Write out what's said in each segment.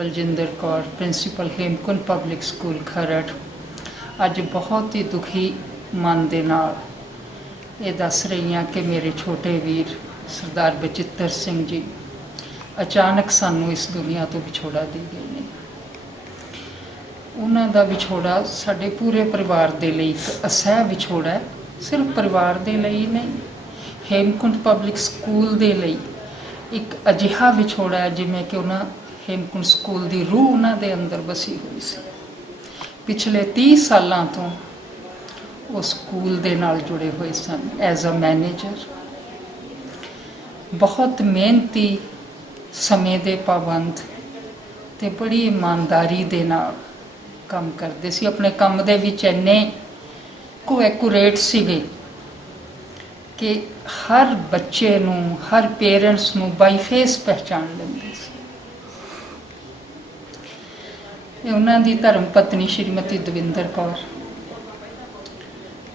Baljinder Kaur principal Hemkund public school Kharar अज बहुत ही दुखी मन दे नाल ये दस रही हाँ कि मेरे छोटे वीर सरदार बचित्र सिंह जी अचानक सानू इस दुनिया तो विछोड़ा दे गए ने। उन्हां दा विछोड़ा साडे पूरे परिवार दे लई एक असह विछोड़ा है, सिर्फ परिवार दे लई नहीं, हेमकुंड पब्लिक स्कूल दे लई एक अजिहा विछोड़ा है जिवें कि उन्हां हेमकुंड स्कूल की रूह उन्हां दे अंदर बसी हुई सी। पिछले 30 सालों तो वो स्कूल दे नाल जुड़े हुए सन एज अ मैनेजर। बहुत मेहनती, समय दे पाबंद ते बड़ी ईमानदारी दे नाल काम करते सी। अपने काम दे विच इन्ने को एक्यूरेट सीगे कि हर बच्चे नूं, हर पेरेंट्स नूं बाई फेस पहचान लेंदे सी। उन्हां दी धर्म पत्नी श्रीमती दविंदर कौर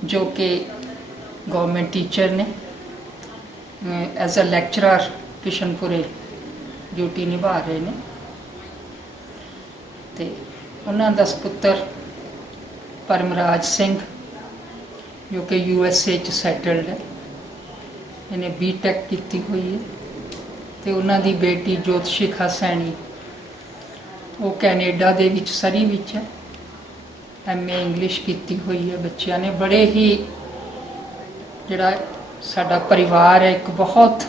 जो कि गवर्नमेंट टीचर ने, एज अ लैक्चरर किशनपुरे ड्यूटी निभा रहे हैं। तो उन्हां दा सपुत्र परमराज सिंह जो कि USA च सैटल्ड है, इन्हें BTech की हुई है। तो उन्हां दी बेटी जोतशिखा सैनी वो कैनेडा दे विच सरी विच है, MA इंग्लिश की हुई है। बच्चों ने बड़े ही जिहड़ा साडा परिवार है एक बहुत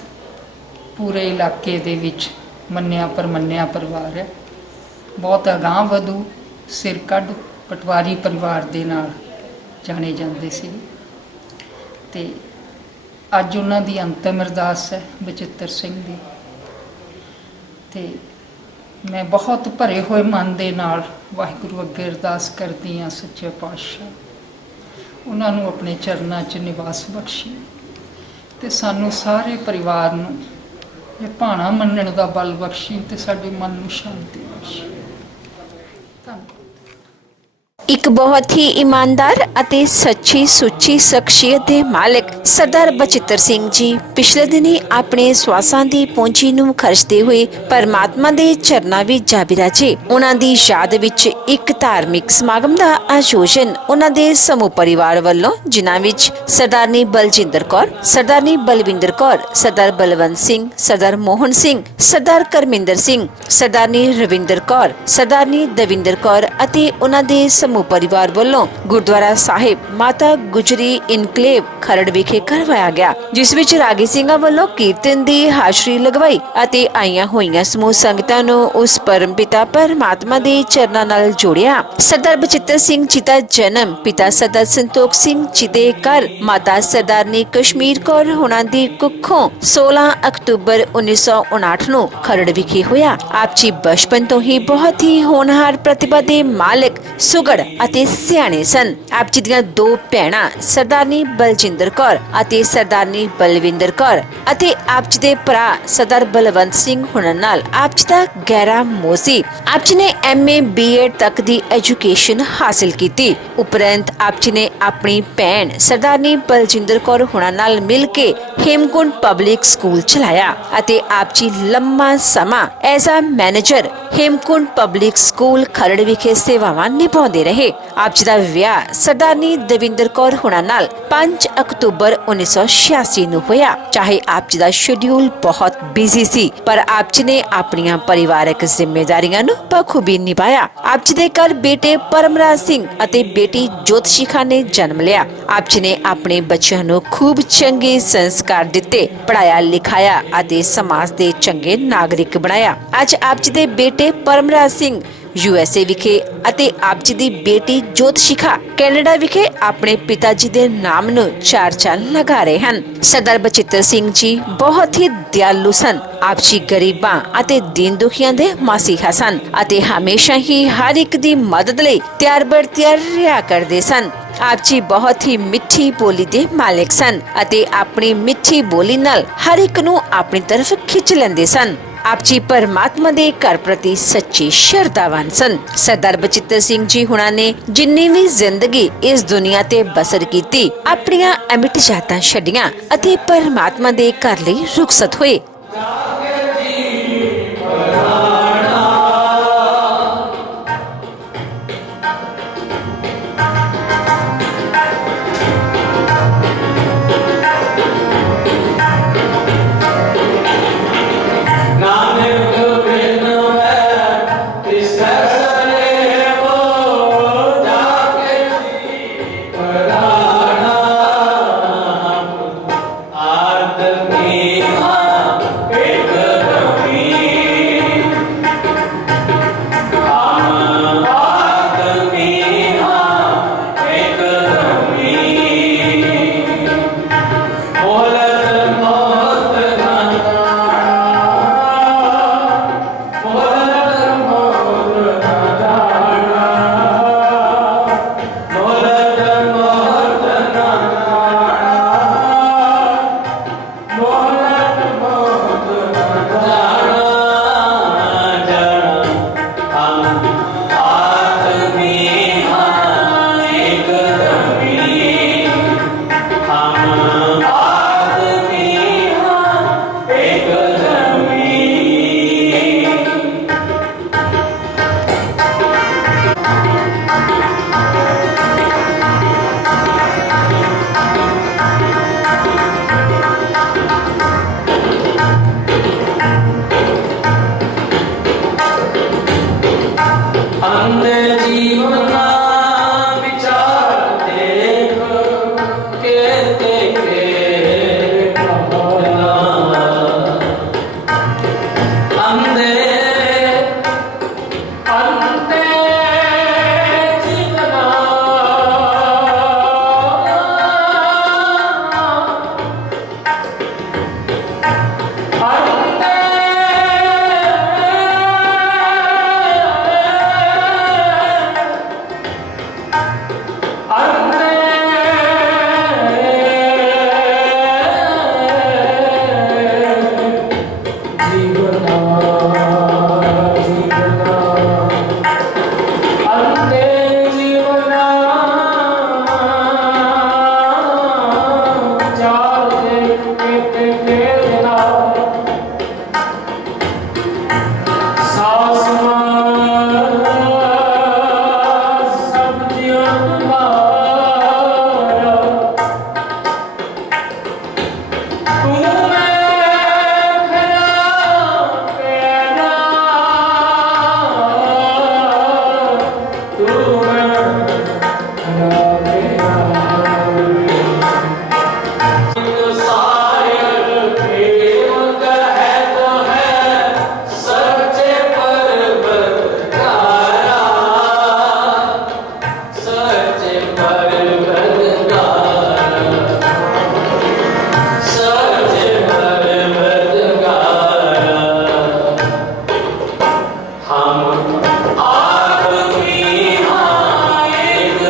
पूरे इलाके दे विच मन्निया परमन्निया परिवार है, बहुत अगांह वधू सिरकड़ पटवारी परिवार दे नाल जाने जाते सी। ते अज उन्हां दी अंतिम अरदास है बचित्र सिंह दी। ते मैं बहुत भरे हुए मन दे नाल वाहिगुरू अगे अरदास करती हाँ, सच्चे पातशाह उन्होंने अपने चरणों च निवास बख्शी ते सानू सारे परिवार नूं ये भाणा मनण दा बल बख्शी ते साडे मन नूं शांति बख्शी। धन्नवाद। एक बहुत ही ईमानदार अते सच्ची सुच्ची शख्सियत दे मालिक सरदार बचित्र सिंह जी पिछले दिनी अपने स्वासां दी पूंजी नूं खर्चदे हुए परमात्मा दे चरनां विच जा बिराजे। उन्हां दी याद विच एक धार्मिक समागम दा आयोजन उन्हां दे समूह परिवार वल्लों जिन्हां विच सरदारनी बलजिंदर कौर, सरदारनी बलविंदर कौर, सरदार बलवंत सिंह, सरदार मोहन सिंह, सरदार करमिंदर सिंह, सरदारनी रविंदर कौर, सरदारनी दविंदर कौर अते उन्हां दे समूह परिवार वालों गुरुद्वारा साहिब माता गुजरी इनकलेव खरड़ विखे करवाया गया, जिस विच रागी सिंघां वालों कीर्तन दी हाजरी लगवाई अते आईयां होईयां समूह संगतां नूं उस परम पिता परमात्मा दे चरनां नाल जोड़िया। सरदार बचित्र सिंह जी दा जन्म पिता सरदार संतोख सिंह जी दे घर माता सरदारनी कश्मीर कौर होना दी कुखों 16 अक्तूबर 1959 नूं खरड़ विखे होया। आप जी बचपन तो ही बहुत ही होनहार प्रतिभा दे मालिक सुगड़ ਅਤੇ ਸਿਆਣੇ ਸਨ। ਆਪ ਜੀ ਦੀਆਂ ਦੋ ਭੈਣਾਂ ਸਰਦਾਰਨੀ ਬਲਜਿੰਦਰ ਕੌਰ ਅਤੇ ਸਰਦਾਰਨੀ ਬਲਵਿੰਦਰ ਕੌਰ ਅਤੇ ਆਪ ਜੀ ਦੇ ਭਰਾ ਸਰਦਾਰ ਬਲਵੰਤ ਸਿੰਘ ਹੁਣਾਂ ਨਾਲ ਆਪ ਜੀ ਦਾ ਗਹਿਰਾ ਮੋਹ ਸੀ। ਆਪ ਜੀ ਨੇ MA B.Ed ਤੱਕ ਦੀ ਐਜੂਕੇਸ਼ਨ ਹਾਸਿਲ ਕੀਤੀ। ਉਪਰੰਤ ਆਪ ਜੀ ਨੇ ਆਪਣੀ ਭੈਣ ਸਰਦਾਰਨੀ ਬਲਜਿੰਦਰ ਕੌਰ ਹੁਣਾਂ ਨਾਲ ਮਿਲ ਕੇ हेमकुंड पब्लिक स्कूल चलाया ਅਤੇ ਆਪ ਜੀ ਲੰਮਾ ਸਮਾਂ as a manager Hemkund public school Kharar विखे सेवावां निभाउंदे रहे। आप जी दा विआह सरदारनी दविंदर कौर हुणां नाल 5 अक्तूबर 1986 नूं होया। चाहे आप जी दा शेड्यूल बहुत बिजी सी पर आप जी ने अपनियां परिवारक जिम्मेदारियां नूं बखूबी निभाया। आप जी दे घर बेटे परमराज सिंह अते बेटी जोतशिखा ने जन्म लिया। आप जी ने अपने बच्चों नूं खूब चंगे संस्कार दिते, पढ़ाया लिखाया अते समाज दे चंगे नागरिक बनाया। अज आप जी दे बेटे परमराज सिंह USA विखे ਅਤੇ ਆਪ ਜੀ ਦੀ ਬੇਟੀ ਜੋਤਸ਼ਿਖਾ ਕੈਨੇਡਾ ਵਿਖੇ ਆਪਣੇ ਪਿਤਾ ਜੀ ਦੇ ਨਾਮ ਨੂੰ ਚਾਰ ਚੰਨ ਲਗਾ ਰਹੇ ਹਨ। ਸਰਦਾਰ ਬਚਿੱਤਰ ਸਿੰਘ ਜੀ ਬਹੁਤ ਹੀ ਦਿਆਲੂ ਸਨ। ਆਪ ਜੀ ਗਰੀਬਾਂ ਅਤੇ ਦੀਨ ਦੁਖੀਆਂ ਦੇ ਮਸੀਹਾ ਸਨ ਅਤੇ ਹਮੇਸ਼ਾ ਹੀ ਹਰ ਇੱਕ ਦੀ ਮਦਦ ਲਈ ਤਿਆਰ ਬਰ ਤਿਆਰ ਰਿਹਾ ਕਰਦੇ ਸਨ। ਆਪ ਜੀ ਬਹੁਤ ਹੀ ਮਿੱਠੀ ਬੋਲੀ ਦੇ ਮਾਲਕ ਸਨ ਅਤੇ ਆਪਣੀ ਮਿੱਠੀ ਬੋਲੀ ਨਾਲ ਹਰ ਇੱਕ ਨੂੰ ਆਪਣੀ ਤਰਫ ਖਿੱਚ ਲੈਂਦੇ ਸਨ। आप जी परमात्मा दे घर प्रति सच्चे श्रद्धावान सन। सरदार बचित्र सिंह जी हुणा ने जिन्नी भी जिंदगी इस दुनिया ते बसर कीती अपनियां अमिट जातां छड्डियां अते परमात्मा दे घर लई रुखसत होए। हम आपकी हाँ एक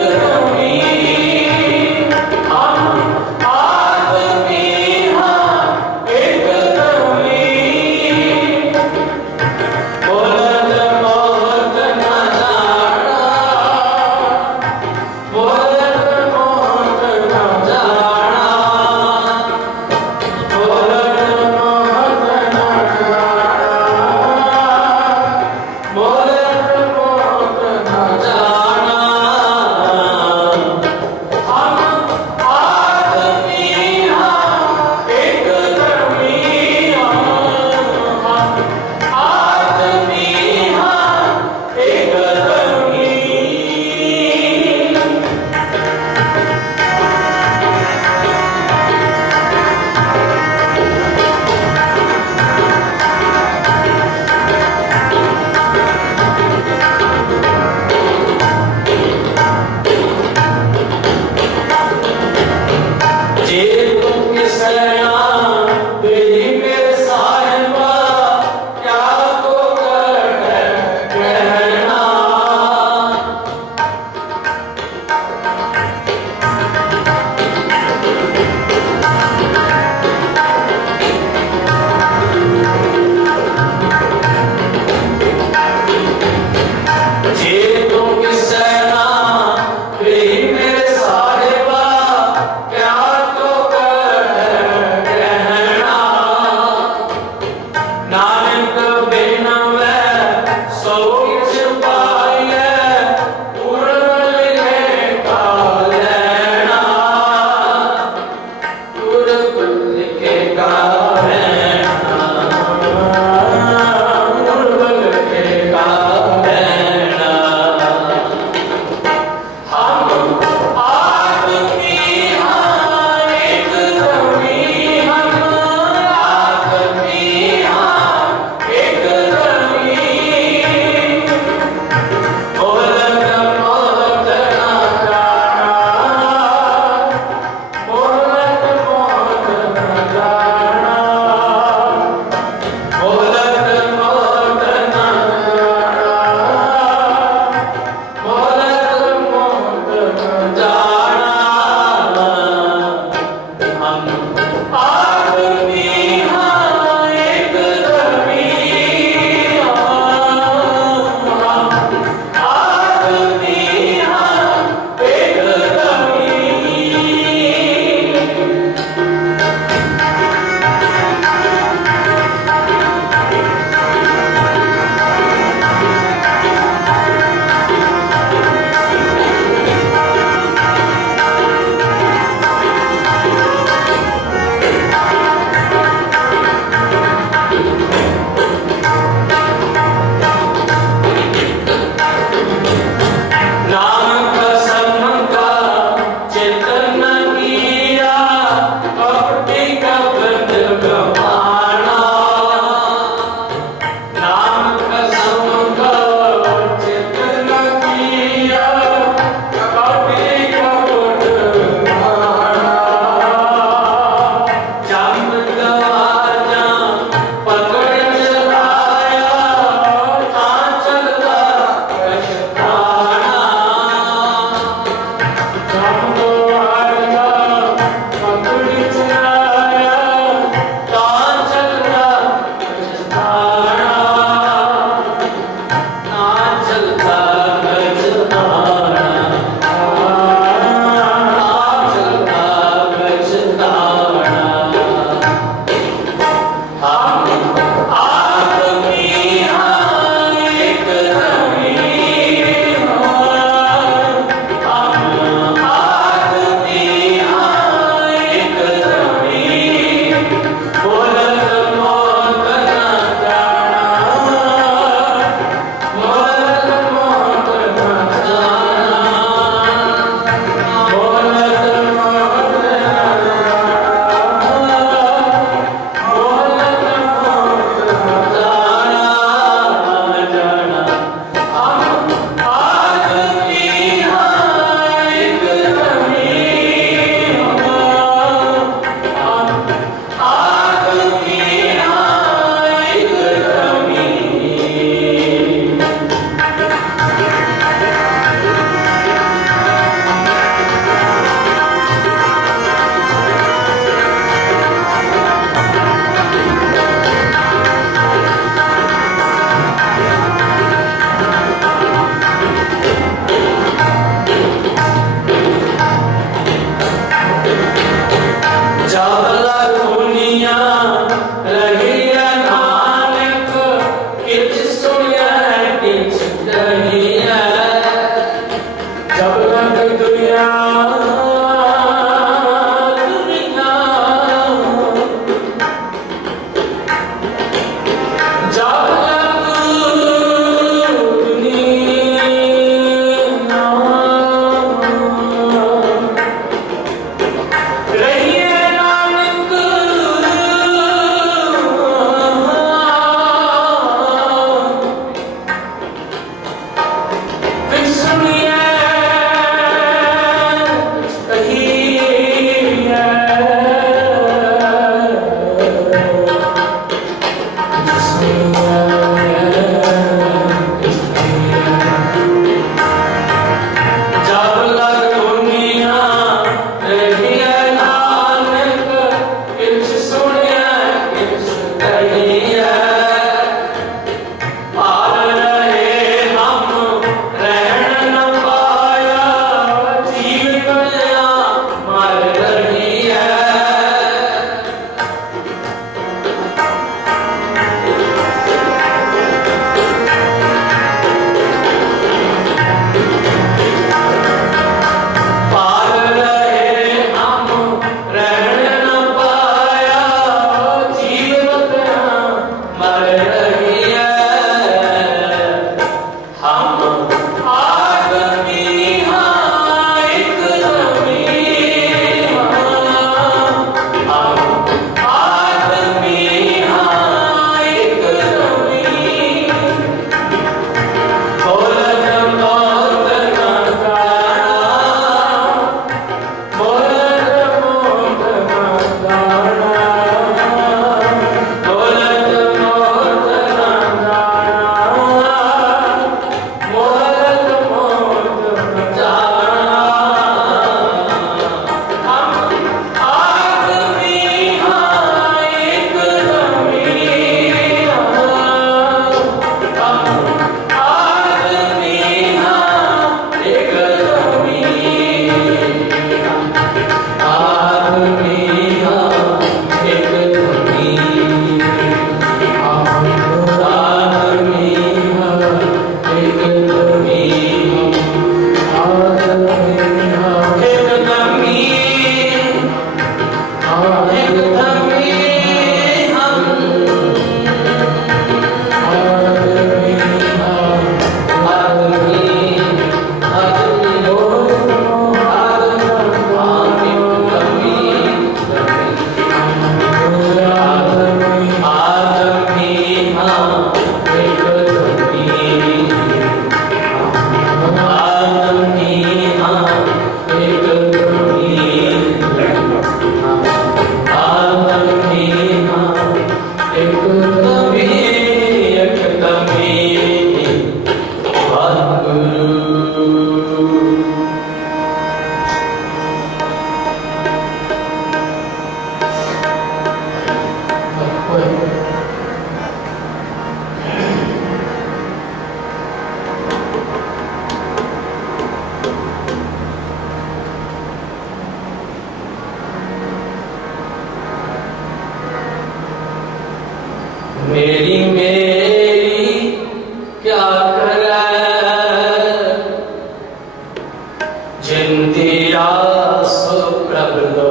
आसो प्रभु लो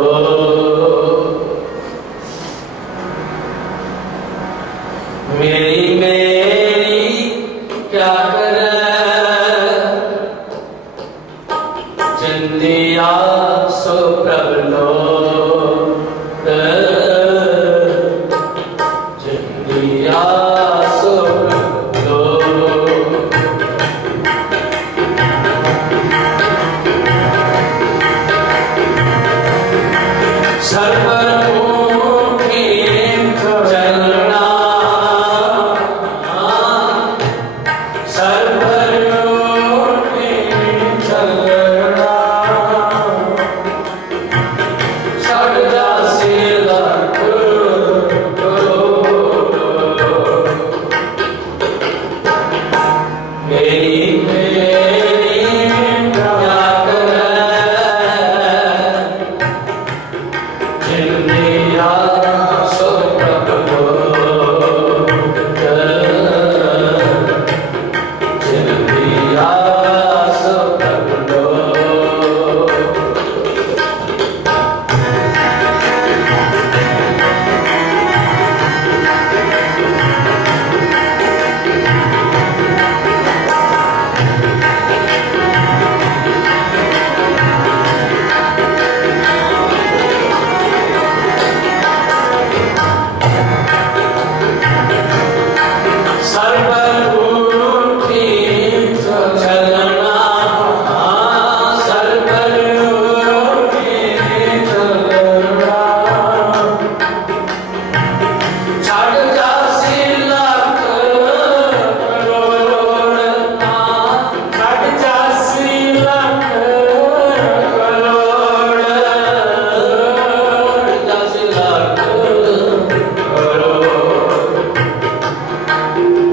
मेरी क्या करे जिंदी आसो प्रभु लो जिंदी आसो प्रभु लो सर्वमुखी चलना सर्वमुखी चलना सदा सेवा मेरी क्या करे जिंदिया सो प्रभु जिंदिया सो प्रभु सर्वमुखी चलना सर्वमुखी चलना छड़ जासी लाख करोड़ छड़ जासी लाख करोड़ जासी लाख करोड़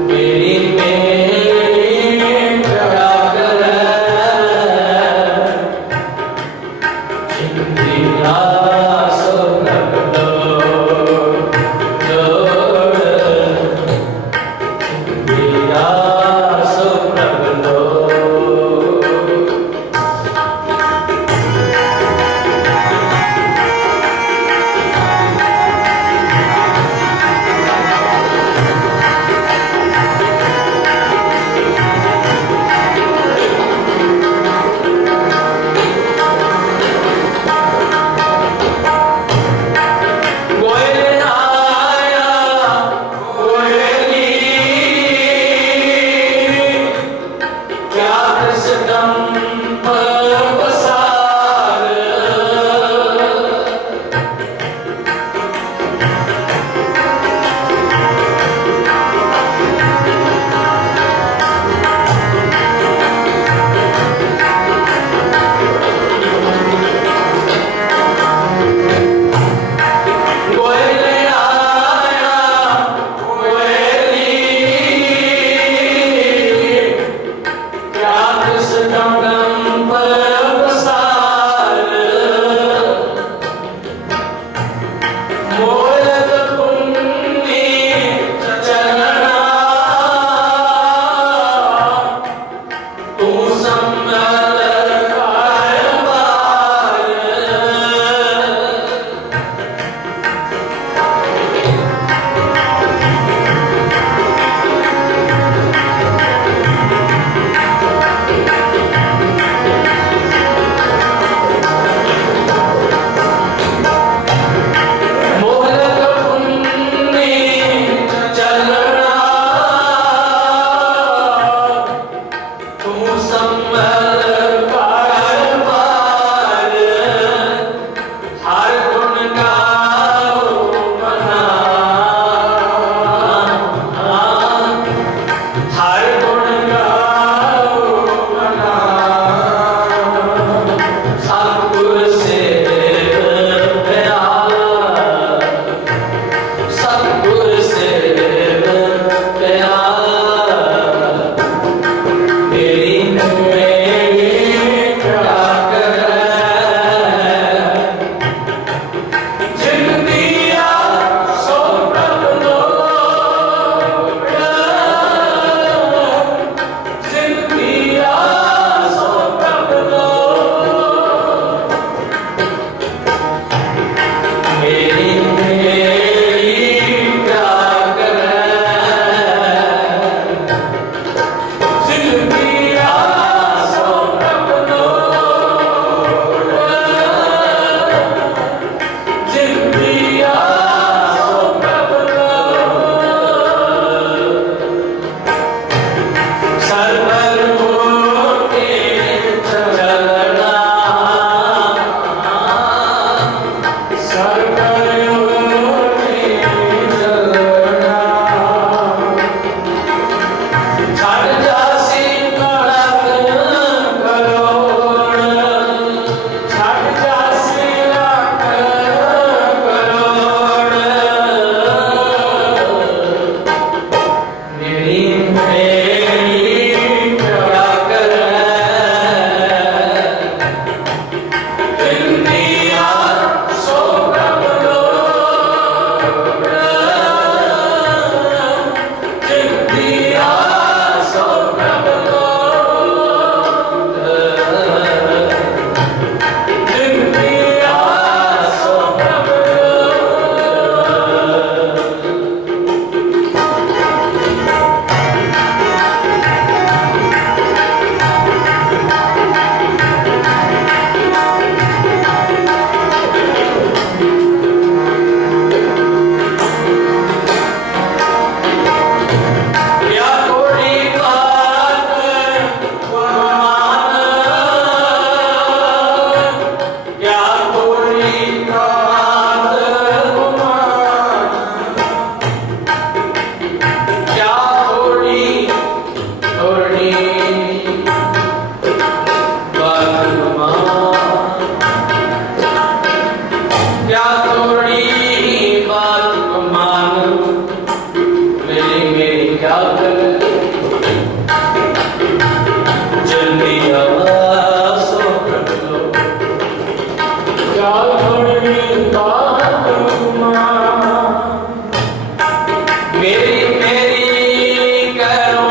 मेरी क्या करे जिंदिया सो प्रभु जिंदिया सो प्रभु मेरी मेरी करो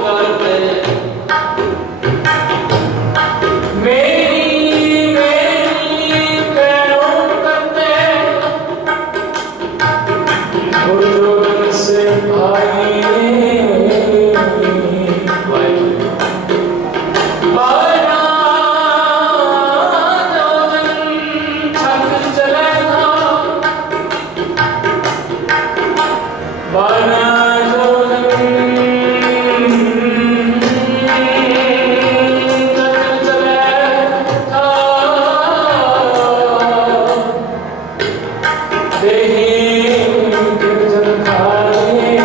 करते मेरी मेरी करो करते बुजुर्ग से भाई बारा जो दिन छक चले था बारा जो दिन छक चले था देही गिरजन खाए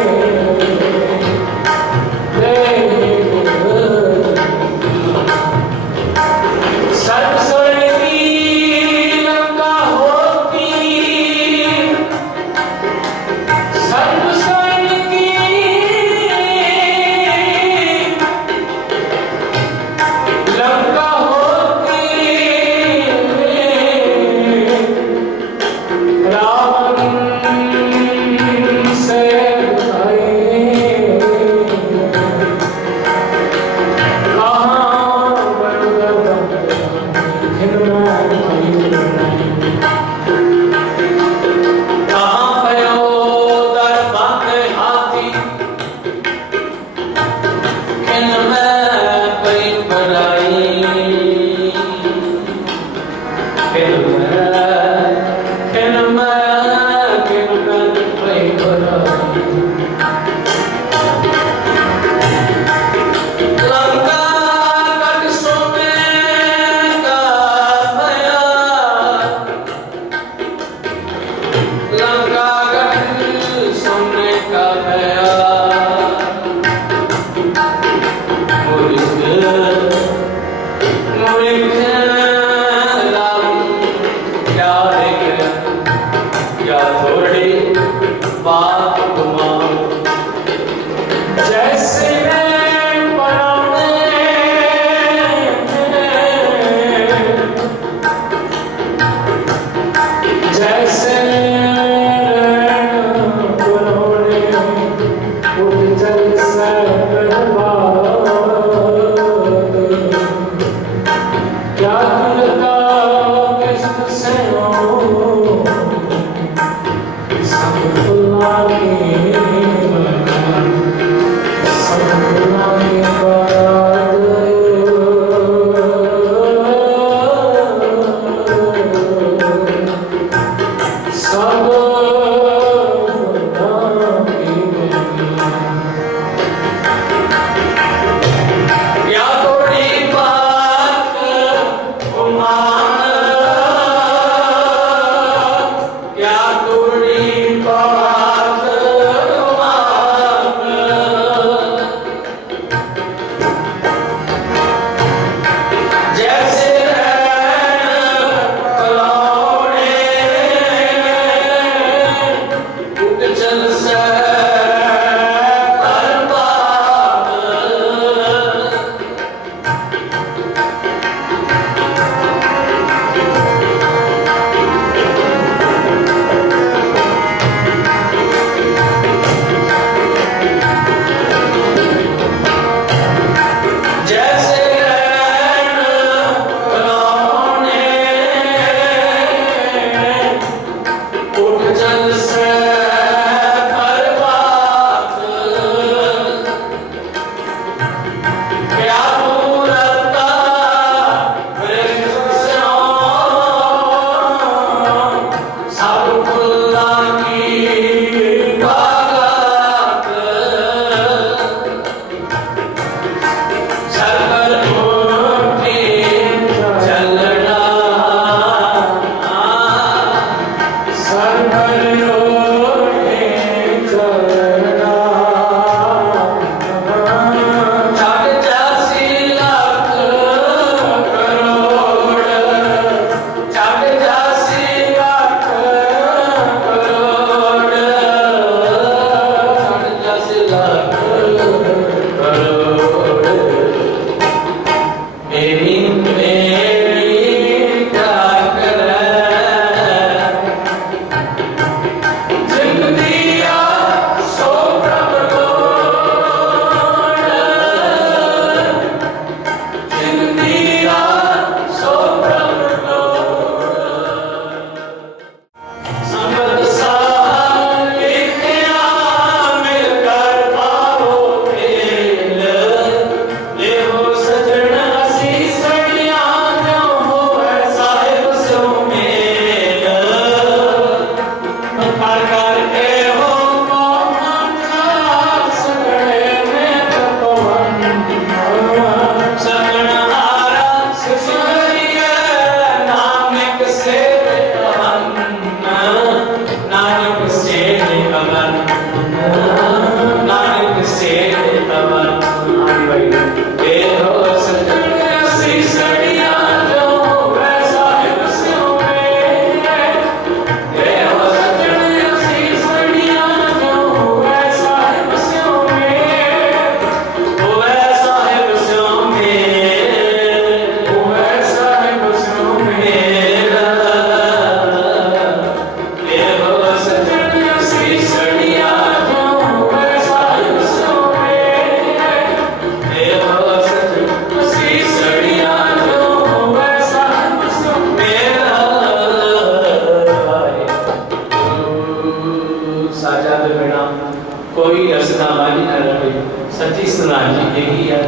सच्ची सनाई यही है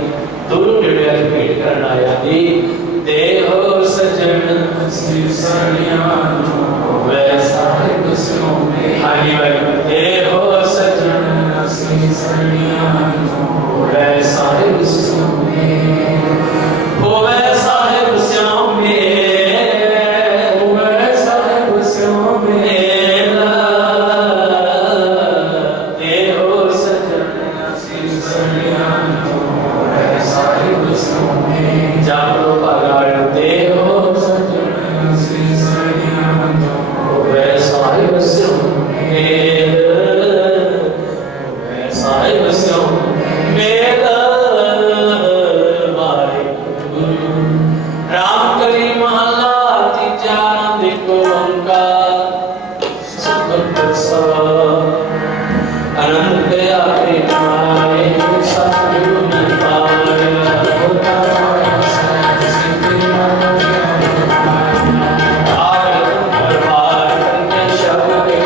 दोनों नेड़े आज भेंट करना आया देहो सजन सीसनिया वैसा है बसों में हाली वाली देहो सजन सीसनिया वैसा है बसों में हो वैसा है बसों में हो वैसा है बसों में देहो सजन सीसनिया वैसा है बसों में जानो पगार देहो सजन सीसनिया वैसा है बसों में वैसा है बसों में राम कली महला तीजा देखो ओंकार सतगुर सवा आनंद गया रे माए सतगुरु ने पाया होता है सिद्धि दरबार करके शब्द का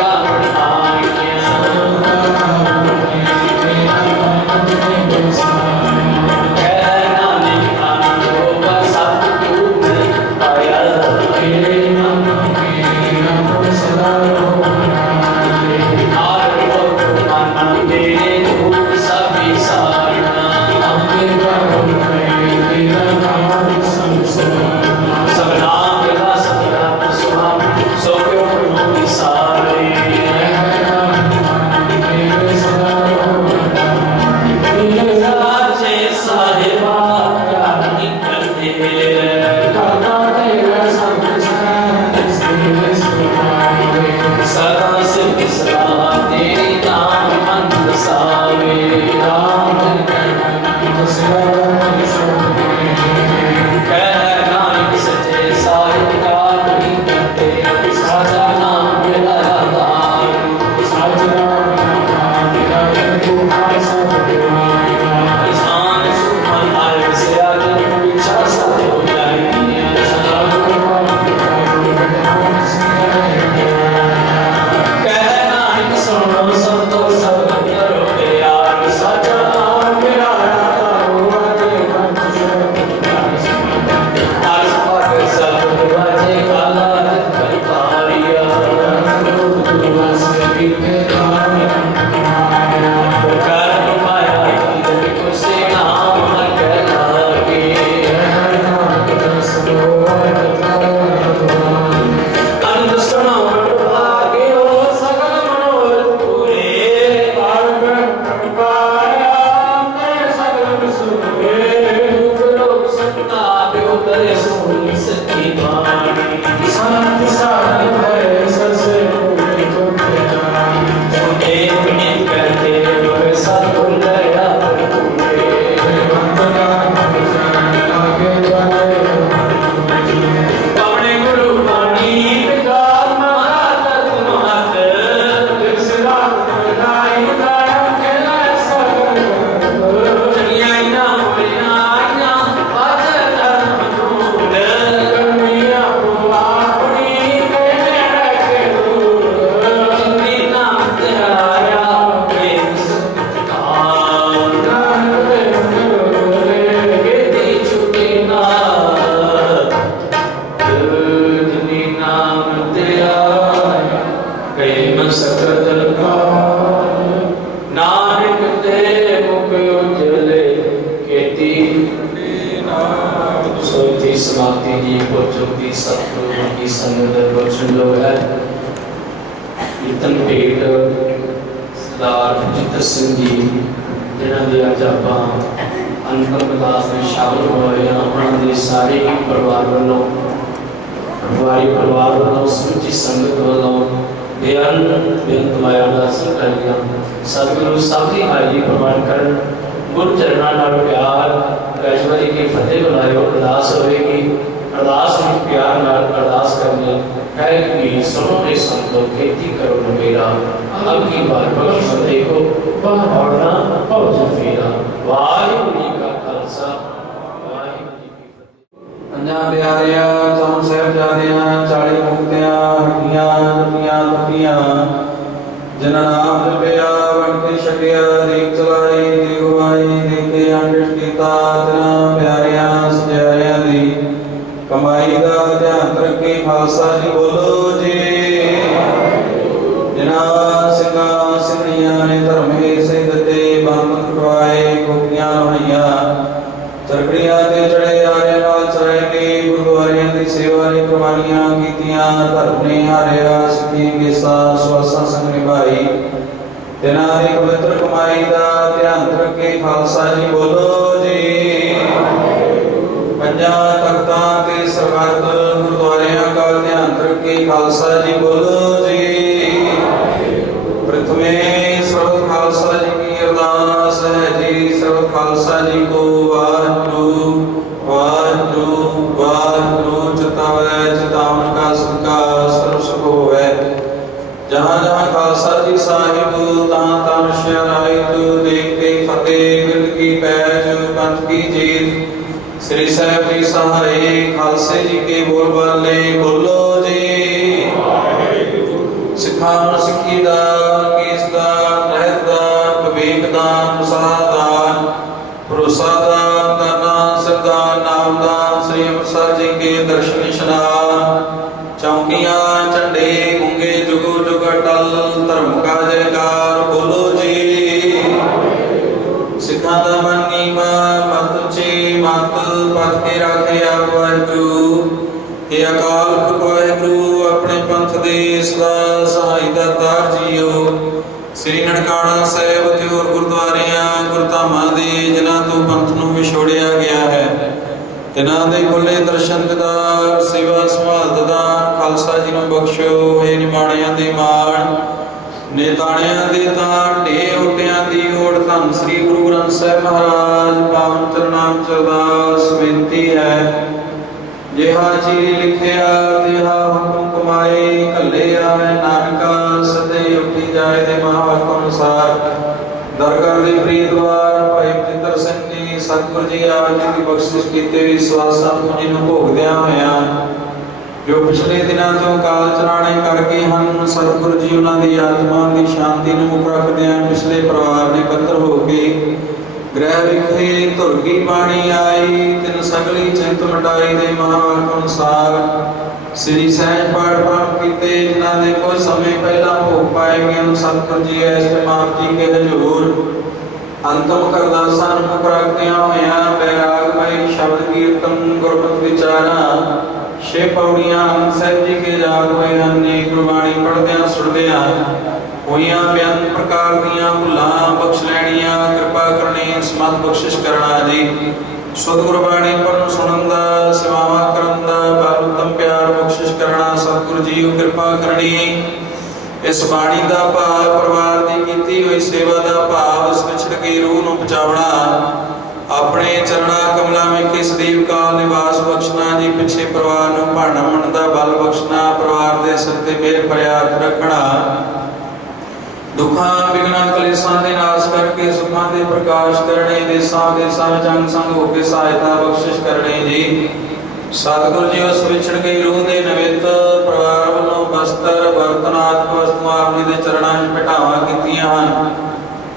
समाप्ति की पुत्रकी सतगुरु की संगत वचन लो है कीर्तन भेट सरदार बचित्र सिंह जी जिन्हों के अज आप अंतिम अरदास में शामिल होए हैं उन्होंने सारे ही परिवार वालों पटवारी परिवार वालों समूची संगत वालों बेअंत माया का कर लिया सतगुरु सब की हाजिरी प्रवान कर गुरु चरणों नाल प्यार गैजवरी की फतेह बुलायो अरदास होगी अरदास में प्यार नाल अरदास करनी है कि सुनो रे संतो खेती करो न मेरा अब की बार बख्श देखो पौड़ना पहुंच फेरा वाहिगुरू का खालसा वाहिगुरू की फतेह। अन्ना प्यारिया सम साहिबजादियां 40 मुक्तियां हटियां दुनिया दुनिया जिन्हां नाम जपिया वंते छकिया दीप चलाई देगवाई ਕੀ ਖਾਲਸਾ ਜੀ ਬੋਲੋ ਜੀ। ਜਿਨ੍ਹਾਂ ਸਿੰਘਾਂ ਸਿੰਘਣੀਆਂ ਨੇ ਧਰਮੇ ਸਿੰਘ ਤੇ ਬੰਦ ਕਰਵਾਏ ਗੋਪੀਆਂ ਹੋਈਆਂ ਚਰਖੜੀਆਂ ਤੇ ਚੜੇ ਆਰਿਆਂ ਨਾਲ ਚਰਾਏ ਕੇ ਗੁਰਦੁਆਰਿਆਂ ਦੀ ਸੇਵਾ ਨੇ ਕੁਰਬਾਨੀਆਂ ਕੀਤੀਆਂ ਧਰਮ ਨੇ ਹਾਰਿਆ ਸਿੱਖੀ ਕੇਸਾ ਸਵਾਸਾਂ ਸੰਗ ਨਿਭਾਈ ਤਿਨਾਂ ਦੀ ਪਵਿੱਤਰ ਕਮਾਈ ਦਾ ਧਿਆਨ ਰੱਖੇ ਖਾਲਸਾ ਜੀ ਬੋਲੋ ਜੀ। ਪੰਜਾਂ ਤਖਤਾਂ ਤੇ ਸਰਬੱਤ ਗੁਰਦੁਆਰਿਆਂ ਦਾ ਧਿਆਨ ਰੱਖੇ ਖਾਲਸਾ ਜੀ ਬੋਲੋ ਜੀ। ਪ੍ਰਥਮੇ ਸਰਬ ਖਾਲਸਾ ਜੀ ਕੀ ਅਰਦਾਸ ਹੈ ਜੀ। ਸਰਬ ਖਾਲਸਾ ਜੀ ਕੋ ਵਾਹਿਗੁਰੂ ਵਾਹਿਗੁਰੂ ਵਾਹਿਗੁਰੂ ਚਿਤਾਵੈ ਚਿਤਾਵਨ ਕਾ ਸਦਕਾ ਸਰਬ ਸੁਖ ਹੋਵੈ। ਜਹਾਂ ਜਹਾਂ ਖਾਲਸਾ ਜੀ ਸਾਹਿਬ ਤਾਂ ਤਾਂ ਸ਼ਰਾਈ ਤੂ ਦੇਖ ਕੇ ਫਤਿਹ ਮਿਲ ਕੀ ਪੈਜ ਪੰਥ ਕੀ ਜੀਤ ਸ੍ਰੀ ਸਾਹਿਬ ਜੀ ਸਹਾਰੇ ਖਾਲਸੇ ਜੀ ਕੇ ਬੋਲ ਬਾਲੇ ਬੋਲੋ ਜੀ। ਸਿੱਖਾਂ ਨੂੰ ਸਿੱਖੀ ਦਾ ਕੇਸ ਦਾ ਰਹਿਤ ਦਾ ਵਿਵੇਕ ਦਾ ਉਤਸ਼ਾਹ ਦਾ ਭਰੋਸਾ ਦਾ ਕਰਨਾ ਸਰਦਾ ਨਾਮ ਦਾ ਸ੍ਰੀ ਅੰਮ੍ਰਿਤਸਰ ਜੀ ਕੇ ਦਰਸ਼ਨ ਇਸ਼ਨਾਨ ਚੌਂਕੀਆਂ ਝੰਡੇ ਗੁੰਗੇ ਜੁਗੋ ਜੁਗ ਅਟਲ ਧਰਮ ਕਾ ਜੈਕਾਰ ਬੋਲੋ ਜੀ। ਸਿੱਖਾਂ ਦਾ ਮਨ ਨੀਵਾਂ ਮਤ ਉੱਚੀ ਮਤ ਪਤ ਕੇ ਰੱਖੇ ਆਪ ਵਾਹਿਗੁਰੂ। ਇਹ ਅਕਾਲ ਪੁਰਖ ਵਾਹਿਗੁਰੂ ਆਪਣੇ ਪੰਥ ਦੇ ਸਦਾ ਸਹਾਈ ਦਾਤਾਰ ਜੀਓ। ਸ੍ਰੀ ਨਨਕਾਣਾ ਸਾਹਿਬ ਤੇ ਹੋਰ ਗੁਰਦੁਆਰਿਆਂ ਗੁਰਧਾਮਾਂ ਦੇ ਜਿਨ੍ਹਾਂ ਤੋਂ ਪੰਥ ਨੂੰ ਵਿਛੋੜਿਆ ਗਿਆ ਹੈ ਤਿਨਾਂ ਦੇ ਖੁੱਲੇ ਦਰਸ਼ਨ ਦਿਦਾਰ ਸੇਵਾ ਸੰਭਾਲ ਦਦਾ ਖਾਲਸਾ ਜੀ ਨੂੰ ਬਖਸ਼ੋ। ਇਹ ਨਿਮਾਣਿਆਂ ਦੇ ਮਾਣ ਨੇਤਾਣਿਆਂ ਦੇ ਤਾਣ ਢੇ ਓਟਿਆਂ ਦੀ ਓੜ ਧੰਨ ਸ੍ਰੀ ਗੁਰੂ ਗ੍ਰੰਥ ਸਾਹਿਬ ਮਹਾਰਾਜ ਪਾਵਨ ਚਰਨਾਂ ਵਿੱਚ ਅਰਦਾਸ ਬੇਨਤੀ ਹੈ। ਜਿਹਾ ਚੀਰੀ ਲਿਖਿਆ ਤਿਹਾ ਹੁਕਮ ਕਮਾਏ ਕੱਲੇ ਆਵੇ ਨਾਨਕਾ ਸਦੇ ਉੱਠੀ ਜਾਏ ਦੇ ਮਹਾਵਾਕ ਅਨੁਸਾਰ ਦਰਗਾਹ ਦੇ ਪ੍ਰੀਤਵਾਰ ਭਾਈ ਬਚਿੱਤਰ ਸਿੰਘ ਜੀ ਸਤਿਗੁਰ ਜੀ ਆਪ ਜੀ ਦੀ ਬਖਸ਼ਿਸ਼ ਕੀਤੇ ਵਿਸ਼ਵਾਸਾਂ ਪੂੰਜੀ ਨੂੰ ਭੋਗਦਿਆਂ ਹੋਇਆਂ ਜੋ ਪਿਛਲੇ ਦਿਨਾਂ ਤੋਂ ਕਾਲ ਚਲਾਣੇ ਕਰਕੇ ਹਨ ਸਤਿਗੁਰ ਜੀ ਉਹਨਾਂ ਦੀ ਆਤਮਾ ਦੀ ਸ਼ਾਂਤੀ ਨੂੰ ਮੁੱਖ ਰੱਖਦਿਆਂ ਪਿਛਲੇ ਪਰਿਵਾਰ ਨੇ ਇਕੱਤਰ ਹੋ ਕੇ ਗ੍ਰਹਿ ਵਿਖੇ ਧੁਰਗੀ ਬਾਣੀ ਆਈ ਤਿਨ ਸਗਲੀ ਚਿੰਤ ਮਿਟਾਈ ਦੇ ਮਹਾਵਾਕ ਅਨੁਸਾਰ ਸ੍ਰੀ ਸਹਿਜ ਪਾਠ ਪ੍ਰਾਪਤ ਕੀਤੇ ਜਿਨ੍ਹਾਂ ਦੇ ਕੁਝ ਸਮੇਂ ਪਹਿਲਾਂ ਭੋਗ ਪਾਏ ਗਏ ਸਤਿਗੁਰ ਜੀ ਇਸ ਮਾਪ ਜੀ ਕੇ ਹਜ਼ੂਰ ਅੰਤਮ ਕਰਦਾਸਾਂ ਨੂੰ ਮੁੱਖ ਰੱਖਦਿਆਂ ਹੋਇਆਂ ਬੈਰਾਗਮਈ ਸ਼ਬਦ ਕੀਰਤਨ ਗੁਰਮਤਿ ਵਿਚਾਰਾਂ ਛੇ ਪੌੜੀਆਂ ਸਾਹਿਬ ਜੀ ਕੇ ਯਾਦ ਹੋਏ ਹਨ। ਨੇਕ ਗੁਰਬਾਣੀ ਪੜ੍ਹਦਿਆਂ ਸੁਣਦਿਆਂ ਹੋਈਆਂ ਬੇਅੰਤ ਪ੍ਰਕਾਰ ਦੀਆਂ ਭੁੱਲਾਂ ਬਖਸ਼ ਲੈਣੀਆਂ ਕਿਰਪਾ ਕਰਨੀ ਸਮਤ ਬਖਸ਼ਿਸ਼ ਕਰਨਾ ਜੀ। ਸੁਧ ਗੁਰਬਾਣੀ ਪੜ੍ਹਨ ਸੁਣਨ ਦਾ ਸੇਵਾਵਾਂ ਕਰਨ ਦਾ ਬਲ ਉਤਮ ਪਿਆਰ ਬਖਸ਼ਿਸ਼ ਕਰਨਾ ਸਤਿਗੁਰੂ ਜੀ ਕਿਰਪਾ ਕਰਨੀ। ਇਸ ਬਾਣੀ ਦਾ ਭਾਵ ਪਰਿਵਾਰ ਦੀ ਕੀਤੀ ਹੋਈ ਸੇਵਾ ਦਾ ਭਾਵ ਇਸ ਵਿਛੜ ਗਈ ਰੂਹ ਨੂੰ ਬਚਾਉਣਾ ਆਪਣੇ ਚਰਣਾ ਕਮਲਾਂ ਵਿਖੇ ਸਦੀਵ ਕਾਲ ਨਿਵਾਸ ਬਖਸ਼ਣਾ ਜੀ। ਪਿੱਛੇ ਪਰਿਵਾਰ ਨੂੰ ਭਾਣਾ ਮੰਨ ਦਾ ਬਲ ਬਖਸ਼ਣਾ ਪਰਿਵਾਰ ਦੇ ਸਿਰ ਤੇ ਮਿਹਰ ਭਰਿਆ ਰੱਖਣਾ ਦੁੱਖਾਂ ਬਿਗਨਾਂ ਕਲੇਸ਼ਾਂ ਦੇ ਨਾਸ਼ ਕਰਕੇ ਸੁੱਖਾਂ ਦੇ ਪ੍ਰਕਾਸ਼ ਕਰਨੇ ਦੇਸਾਂ ਦੇਸਾਂ ਵਿੱਚ ਅੰਗ ਸੰਗ ਹੋ ਕੇ ਸਹਾਇਤਾ ਬਖਸ਼ਿਸ਼ ਕਰਨੇ ਜੀ। ਸਤਿਗੁਰੂ ਜੀ ਉਸ ਵਿਛੜ ਗਈ ਰੂਹ ਦੇ ਨਿਮਿਤ ਪਰਿਵਾਰ ਵੱਲੋਂ ਬਸਤਰ ਬਰਤਨਾਤ ਵਸਤੂਆਂ ਆਪ ਜੀ ਦੇ ਚਰਨਾਂ ਵਿੱਚ ਭਟਾਵਾਂ ਕੀਤੀਆਂ ਹਨ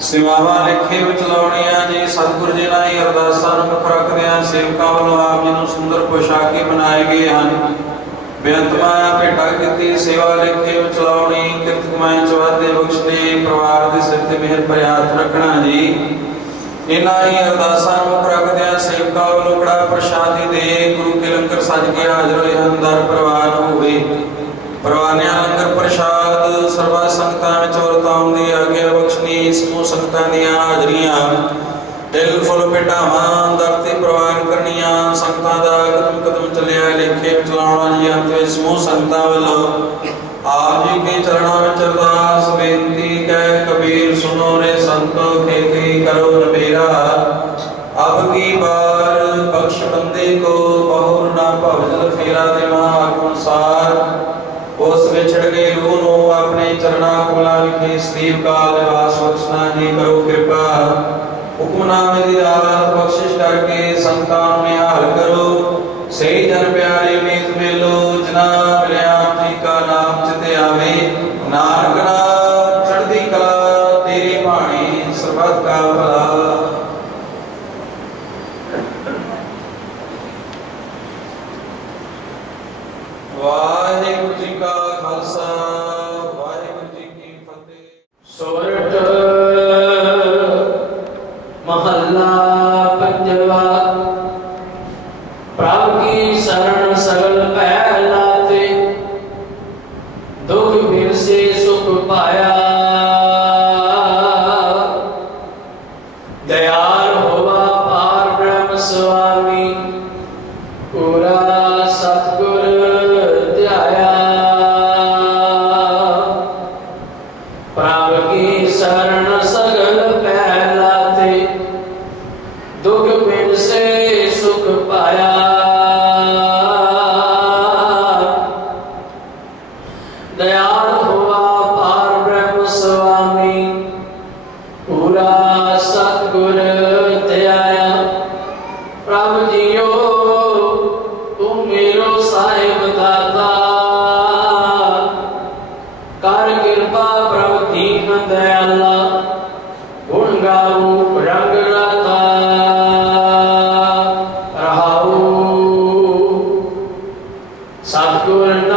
ਸੇਵਾਵਾਂ ਲੇਖੇ ਵਿੱਚ ਲਾਉਣੀਆਂ ਜੀ। ਸਤਿਗੁਰੂ ਜੀ ਨਾਲ ਹੀ ਅਰਦਾਸਾਂ ਨੂੰ ਮੁੱਖ ਰੱਖਦਿਆਂ ਸੇਵਕਾਂ ਵੱਲੋਂ ਆਪ ਜੀ ਨੂੰ ਸੁੰਦਰ ਪੋਸ਼ਾਕੇ ਬਣਾਏ ਗਏ ਹਨ। ਬੇਅੰਤ ਮਾਇਆ ਭੇਟਾ ਕੀਤੀ ਸੇਵਾ ਲੇਖੇ ਵਿੱਚ ਲਾਉਣੀ ਕਿਰਤ ਕਮਾਈ ਚ ਵਾਧੇ ਬਖਸ਼ਦੇ ਪਰਿਵਾਰ ਦੇ ਸਿਰ ਤੇ ਮਿਹਰ ਭਰਿਆ ਹੱਥ ਰੱਖਣਾ ਜੀ। ਇਹਨਾਂ ਹੀ ਅਰਦਾਸਾਂ ਨੂੰ ਮੁੱਖ ਰੱਖਦਿਆਂ ਸੇਵਕਾਂ ਵੱਲੋਂ ਕੜਾ ਪ੍ਰਸ਼ਾਦੀ ਦੇ ਗੁਰੂ ਕੇ ਲੰਗਰ ਸੱਜ ਕੇ ਹਾਜ਼ਰ ਹੋਏ ਹਨ। ਦਰ ਪ੍ਰਵਾਨ ਹੋਵੇ ਪ੍ਰਵਾਨਿਆਂ ਲੰਗਰ ਪ੍ਰਸ਼ਾਦ ਸਰਬਾ ਸੰਗਤਾਂ ਵਿੱਚ ਵਰਤਾਉਣ ਦੀ ਆਗਿਆ ਬਖਸ਼ਣੀ ਸਮੂਹ ਸੰਗਤਾਂ ਦੀਆਂ ਹਾਜ਼ਰੀਆਂ ਦਿਲ ਫੁੱਲ ਭੇਟਾਵਾਂ ਦਰ ਤੇ ਪ੍ਰਵਾਨ ਕਰਨੀਆਂ ਸੰਗਤਾਂ ਦਾ ਕਦਮ ਕਦਮ ਚੱਲਿਆ ਲੇਖੇ ਵਿੱਚ ਲਾਉਣਾ ਜੀ। ਅੰਤ ਵਿੱਚ ਸਮੂਹ ਸੰਗਤਾਂ ਵੱਲੋਂ ਆਪ ਜੀ ਕੇ ਚਰਨਾਂ ਵਿੱਚ ਅਰਦਾਸ ਬੇਨਤੀ ਕਹਿ ਕਬੀਰ ਸੁਨੋ ਰੇ ਸੰਤੋ ਖੇਤੀ ਕਰੋ ਨਬੇਰਾ ਅਬ ਕੀ ਬਾਰ ਬਖਸ਼ ਬੰਦੇ ਕੋ ਬਹੁਰ ਨਾ ਭਵਜਲ ਫੇਰਾ ਦੇ ਮਹਾਵਾਕ ਅਨੁਸਾਰ ਉਸ ਵਿਛੜ ਗਏ ਰੂਹ ਨੂੰ ਆਪਣੇ ਚਰਨਾਂ ਕਮਲਾਂ ਵਿਖੇ ਸਦੀਵ ਕਾਲ ਨਿਵਾਸ ਬਖਸ਼ਣਾ ਜੀ। ਕਰੋ ਕਿਰਪਾ ਹੁਕਮਨਾਮੇ ਦੀ ਦਾਤ ਬਖਸ਼ਿਸ਼ ਕਰਕੇ ਸੰਗਤਾਂ ਨੂੰ ਨਿਹਾਲ ਕਰੋ ਸਹੀ ਜਨ ਪਿਆਰੇ ਮੀਤ ਮੇਲੋ ਜਿਨਾ ਮਿਲਿਆ ਜੀ ਕਾ ਨਾਮ ਚਿਤੇ ਆਵੇ ਨਾਨਕ ਨਾਮ ਚੜ੍ਹਦੀ ਕਲਾ ਤੇਰੀ ਬਾਣੀ ਸਰਬੱਤ ਕਾ ਭਲਾ। ਵਾਹਿਗੁਰੂ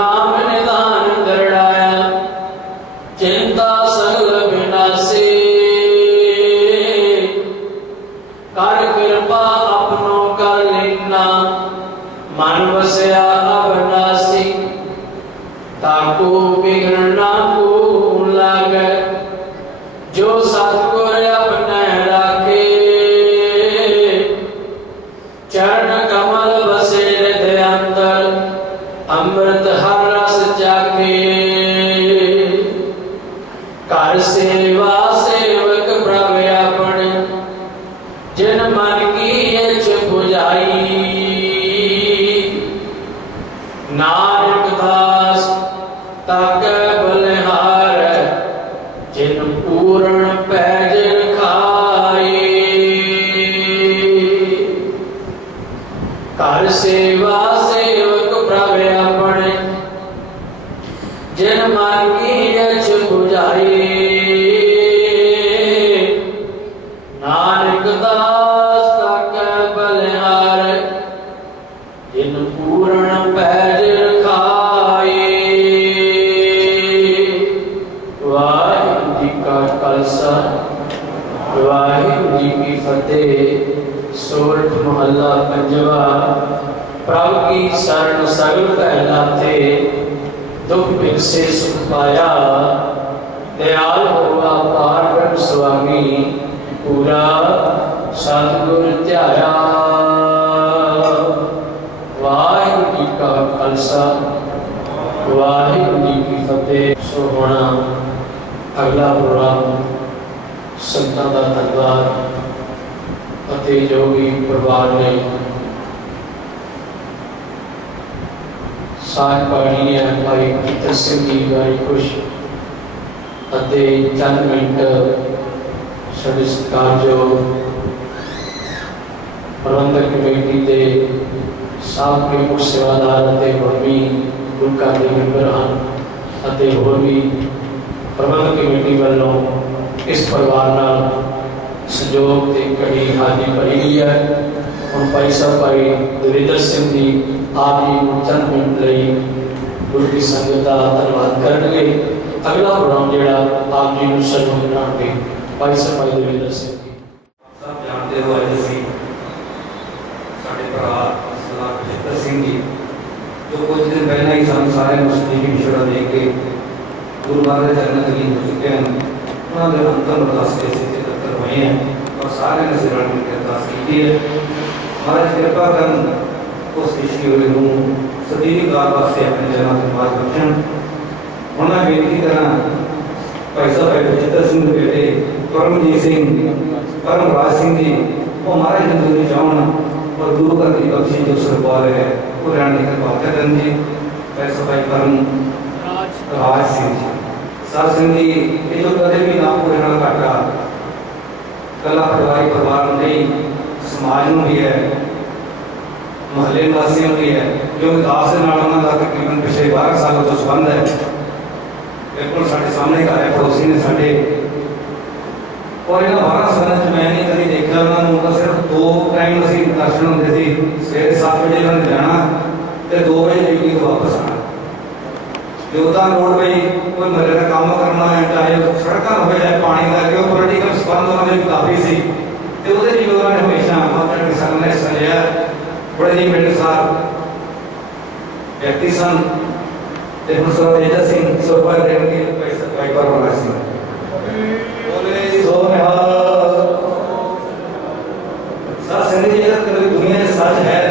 नाम निदान दृढ़ाया चिंता सगल विनाशी कर कृपा अपनो कर लेना मन वसया अविनाशी ताको बिगड़ ना को लागे जो सतगुर अपने राखे चरण कमल बसे हृदय अंतर अमृत हर रस चाखे कर सेवा सेवक प्रभ अपने जिन मन की इच्छ बुझाई नानक दास तक बलिहार जिन पूर्ण पैज खाए कर सेवा सेवक प्रभ अपने जिन मन की इच्छ बुझाई नानक दास तक बलिहार जिन पूर्ण पैज खाए वाहिगुरू जी का खालसा वाहिगुरू जी की फतेह। सोरठ मोहल्ला पंजवा। प्रभु की शरण सगल कहलाते दुख बिन से सुख पाया दयाल हुआ पार ब्रह्म स्वामी पूरा सतगुर ध्याया। वाहिगुरू जी का खालसा वाहिगुरू जी की फतेह। सो होना अगला प्रोग्राम संतां दा धन्नवाद ਅਤੇ ਜੋ ਵੀ ਪਰਿਵਾਰ ਨੇ ਸਾਥ ਪਾਣੀ ਹੈ ਭਾਈ ਕੀਰਤਨ ਸਿੰਘ ਜੀ ਗਾਈ ਖੁਸ਼ ਅਤੇ ਚੰਦ ਮਿੰਟ ਸਾਡੇ ਸਤਿਕਾਰਯੋਗ ਪ੍ਰਬੰਧਕ ਕਮੇਟੀ ਦੇ ਸਾਬਕਾ ਮੁੱਖ ਸੇਵਾਦਾਰ ਅਤੇ ਗੁਰਮੀ ਗੁਰਕਾ ਦੇ ਮੈਂਬਰ ਹਨ ਅਤੇ ਹੋਰ ਵੀ ਪ੍ਰਬੰਧਕ ਕਮੇਟੀ ਵੱਲੋਂ ਇਸ ਪਰਿਵਾਰ ਨਾਲ सहयोग की कड़ी हाजी भरी हुई है। हम भाई साहब भाई दविंदर सिंह जी आप जी चंद मिनट लई गुरु की संगत का धन्यवाद करेंगे। अगला प्रोग्राम जोड़ा आप जी को सहयोग कराएंगे भाई साहब भाई दविंदर सिंह जी। सब जानते हो अज असी साडे भरा सरदार बचित्र सिंह जी जो कुछ दिन पहले ही सानू सारे मुस्लिम विछड़ा दे के गुरु महाराज के चरणों तलीन हो चुके हैं। उन्होंने अंतिम अरदास के सिलसिले हुए हैं और सारे ने सिर मिलकर अरदास की है। महाराज कृपा कर उस ऋषि हुए हूँ सदीवी काल वास्ते अपने जन्म के बाद रखें। उन्होंने बेनती करा भाई साहब भाई बचित्र सिंह के बेटे परमजीत सिंह परमराज सिंह जी वो महाराज जरूरी जाओ और गुरु का की बख्शी जो सरकार है वो रहने की कृपा करें जी। भाई साहब भाई परम राज सिंह जी साध सिंह जी ये जो कदे भी ना पूरे ना घाटा कला परिवारिक परिवार नहीं समाज में भी है महल्ले वासियों भी है क्योंकि दास के नाल उन्होंने तकरीबन पिछले 12 सालों तो संबंध है। बिल्कुल साढ़े सामने घर है पड़ोसी ने साढ़े और इन 12 सालों मैं नहीं कभी देखा उन्होंने तो सिर्फ 2 टाइम असी दर्शन होते थे सवेरे 7 बजे उन्होंने जाना तो 2 बजे ड्यूटी को वापस आना। योगदान रोड पे कोई मरे का काम करना है चाहे सड़क हो जाए पानी का क्यों पॉलिटिकल संबंध उन्होंने भी काफी सी तो उहदे भी उन्होंने हमेशा अपने किसान ने हिस्सा लिया। बड़े ही मिलनसार व्यक्ति सन ते हुण सरदार सिंह सुरभर देव के भाई परमराज सिंह बोले सो निहाल साथ संग जी अगर दुनिया में सच है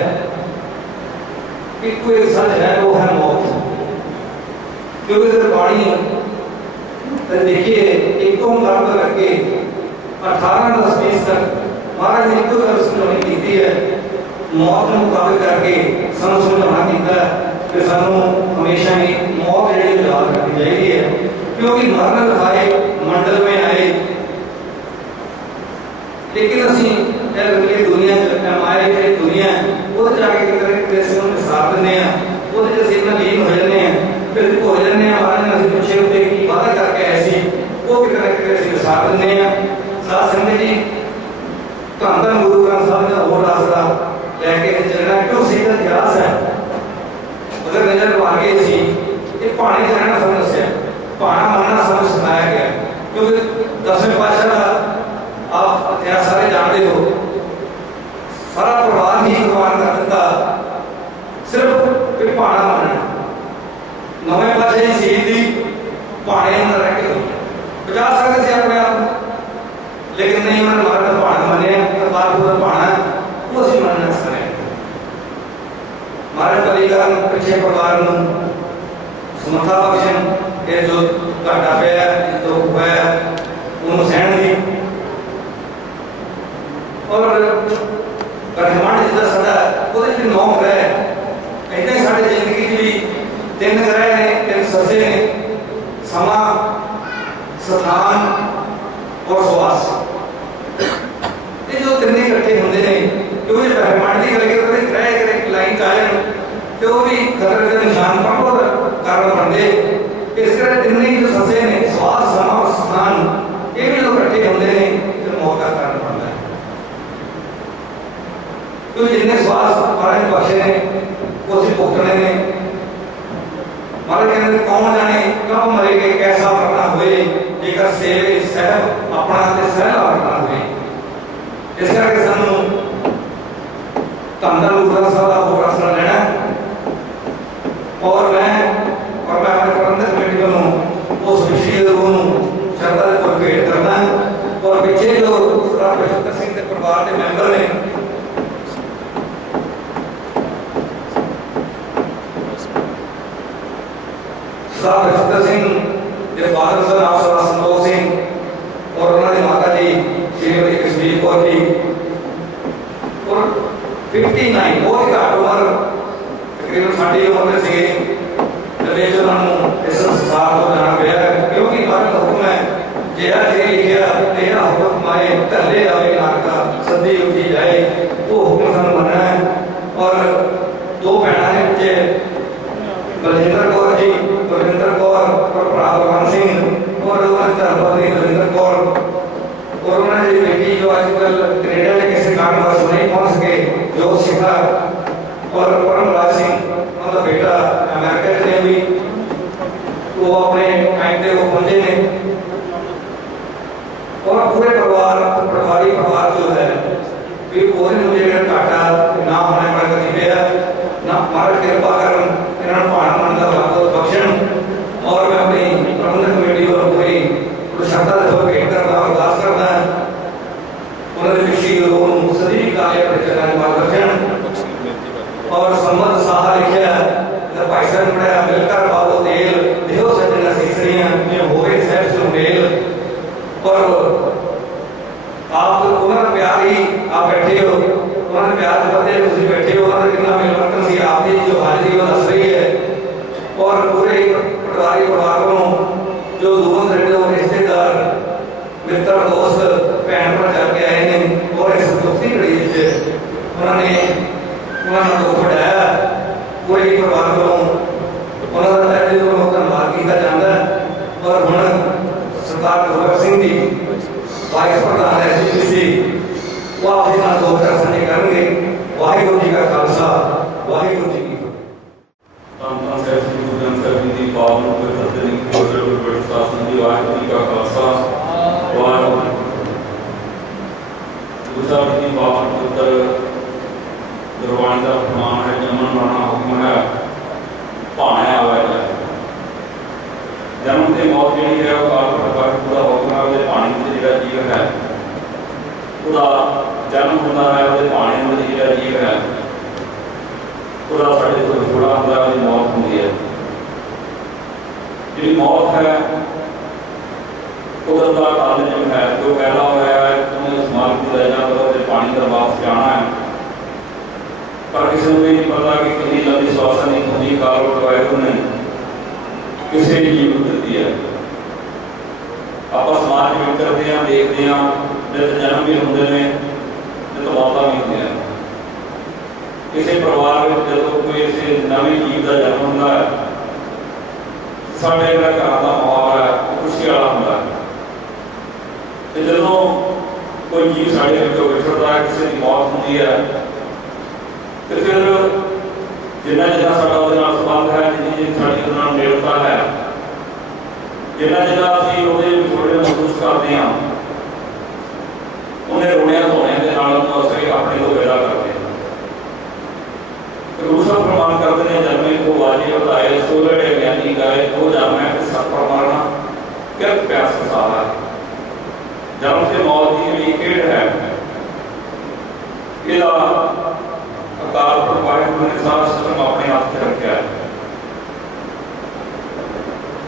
कि कोई सच है वो है मौत। क्योंकि अगर वाणी तो देखिए एक ओंकार करके 18-10-20 तक महाराज ने एक समझाने की है मौत में मुकाबले करके सानू समझाना किया कि सानू हमेशा ही मौत जी याद रखनी चाहिए है। क्योंकि मरण खाए मंडल में आए लेकिन असी दुनिया आए दुनिया वो जाके कितने साथ देने वो इतना लीन हो जाते हैं फिर भोजन ने हमारे ने पिछले होते की वादा करके ऐसी वो कितने कितने साथ देने साथ संगत जी धन गुरु ग्रंथ साहब का और रास्ता लेके चलना क्यों सीधा इतिहास है उधर नजर आगे सी भाणे च रहना सानूं दस्सिआ, भाणा मनना सानूं सिखाया गया, क्योंकि 10वें पातशाह का आप इतिहास सारे जानते हो, सारा परिवार ही कुर्बान कर दिता सिर्फ एक भाणा मनना। 9वें पातशाह की शहीदी भाणे अंदर रह के बचा सकते थे अपने आप, लेकिन नहीं, उन्होंने हमारा भाणा मनिया, करतारपुर भाणा वो असीं मनना सिखाया। हमारे परिवार पिछले परिवार में समर्था बख्शन के जो घाटा पे जो हुआ है उन्होंने सहन दी, और ब्रह्मांड जिदा साडा वो 9 ग्रह इदा ही साडी जिंदगी च भी 3 ग्रह ने, 3 ससे ने, समा, स्थान और श्वास। ये जो 3 इकट्ठे होंगे ने, क्योंकि ब्रह्मांड की गल करते ग्रह एक लाइन च आए तो वो भी खतरे के निशान पर कारण बनते। इस तरह 3 जो ससे ने, श्वास, समा और स्थान, ये भी जो इकट्ठे होंगे ने तो मौत का कारण बनता है। क्योंकि जिन्हें श्वास महाराज बख्शे ने वो असीं भुगतने ने। महाराज कहते कौन जाने कब मरेंगे, कैसा मरना हुए, जेकर सेवे सहब अपना ते सहला मरना हुए। इस करके सानू धन गुरुद्वारा साहब का उपरासना लेना, और मैं अपने प्रबंधक कमेटी को उस विशेष गुरु श्रद्धा को भेंट करना। और पिछले जो सरदार बचतर सिंह के परिवार के मैंबर ने सरदार बचतर सिंह के फादर सन आप सरदार संतोष सिंह और उन्होंने माता जी श्रीमती कश्मीर कौर जी, और 59 बहुत ही घट उम्र तकरीबन साड़ी उम्र से जब उन्होंने इस संसार को जाना गया, क्योंकि भारत हुक्म है जेड़ा जे लिखिया तेरा हुक्म आए धले आवे नारका सदी उठी जाए, वो हुक्म सानू मनना है। और 2 भैणा ने बच्चे बलजिंदर कौर जी, बलजिंदर कौर और भगवान सिंह, और उन्होंने धर्मपत्नी बलजिंदर कौर, और उन्होंने बेटी जो आजकल कनेडा में किसी कारणवश नहीं पहुंच सके, जो शिखा और परमराज सिंह उनका बेटा अमेरिका चले हुई, वो अपने टाइम पे वो पहुंचे ने। और पूरे परिवारी परिवार जो है फिर कोई मुझे घाटा ना होने पर कभी पे ना हमारा कृपा कर इन्होंने भाणा मन का बहुत बख्शन। और मैं अपनी प्रबंधक कमेटी को पूरी श्रद्धा से भेंट करना और अरदास करना उन्होंने विशेष गुरु सदी काले परिचय मार्गदर्शन और संबंध साहा लिखा जब भाई साहब ने पढ़ाया मिलकर बाबो तेल देहो सजना सीसरियां में होवे सहब से मेल। और आप उन्होंने प्यार ही आप बैठे हो, उन्होंने प्यार करते तुम बैठे हो, उन्होंने कितना मिलवर्तन सी आपकी जो हाजिरी वो दस रही है। और पूरे पटवारी परिवार को जो दूरों दराडे हो रिश्तेदार मित्र दोस्त भैन भरा जाके आए ने, और इस दुखती घड़ी उन्होंने दुख बढ़ाया पूरे परिवार को उन्होंने धन्यवाद किया जाता है। और हम सरदार भगत सिंह जी वाइस प्रधान एसजीपीसी वो अपने नाल 2 चार साझे करेंगे। वाहिगुरू जी का खालसा वाहिगुरू जी की धन साहिब श्री गुरु ग्रंथ साहिब जी की पावन पवित्र दिन की गुरबख्श शासन जी वाहिगुरू जी का खालसा वाहिगुरू गुरु साहिब जी पावन पवित्र गुरबाणी का फरमान है, जमन मरना हुक्म है, भाणे आवे जाए। जन्म ते मौत जी है वो काल पूरा हुक्म है, वो पानी में जो जीव है पूरा जन्म होता है, वो पानी में जो जीव है पूरा साढ़े को छोड़ा होता है, मौत होती है। जी मौत है कुदरत का काल नियम है, जो पहला होया है तुम्हें उस मार्ग को ले जाना तो पानी का वापस जाना है। पर किसी को नहीं पता कि कितनी लंबी श्वास नहीं होती काल वाहिगुरू ने किसी जीव को दी है। आप समाज में करते हैं देखते हैं नित जन्म भी होंगे ने नित मौतां भी होंगे। किसी परिवार में जो कोई ऐसे नवी जीव का जन्म होता है साढ़े घर का माहौल है खुशी वाला होता है। तो जो कोई जीव साढ़े विछड़ता है किसी की मौत होती है तो फिर जिन्ना जिन्ना साडा उहदे नाल संबंध है जिन्नी जिन्नी साडी उहदे नाल नेड़ता है ਜਿੰਨਾ ਜਿੰਨਾ ਅਸੀਂ ਉਹਦੇ ਵਿਛੋੜੇ ਮਹਿਸੂਸ ਕਰਦੇ ਹਾਂ, ਉਹਨੇ ਰੋਣਿਆਂ ਧੋਣਿਆਂ ਦੇ ਨਾਲ ਉਹਨੂੰ ਅਸੀਂ ਆਪਣੇ ਤੋਂ ਵਿਦਾ ਕਰਦੇ ਹਾਂ। ਗੁਰੂ ਸਾਹਿਬ ਪ੍ਰਮਾਣ ਕਰਦੇ ਨੇ, ਜਨਮੇ ਕੋ ਵਾਜੇ ਵਧਾਏ, ਸੋਲੜੇ ਗਿਆਨੀ ਗਾਏ, ਉਹ ਜਾਣਿਆ ਕਿ ਸਤ ਪ੍ਰਮਾਣਾ ਕਿਰਤ ਪਿਆਸ ਸਹਾਰਾ। ਜਨਮ ਤੇ ਮੌਤ ਦੀ ਜਿਹੜੀ ਖੇਡ ਹੈ, ਇਹਦਾ ਅਕਾਲ ਪੁਰਖ ਵਾਹਿਗੁਰੂ ਨੇ ਸਾਰਾ ਸਿਸਟਮ ਆਪਣੇ ਹੱਥ 'ਚ ਰੱਖਿਆ ਹੈ।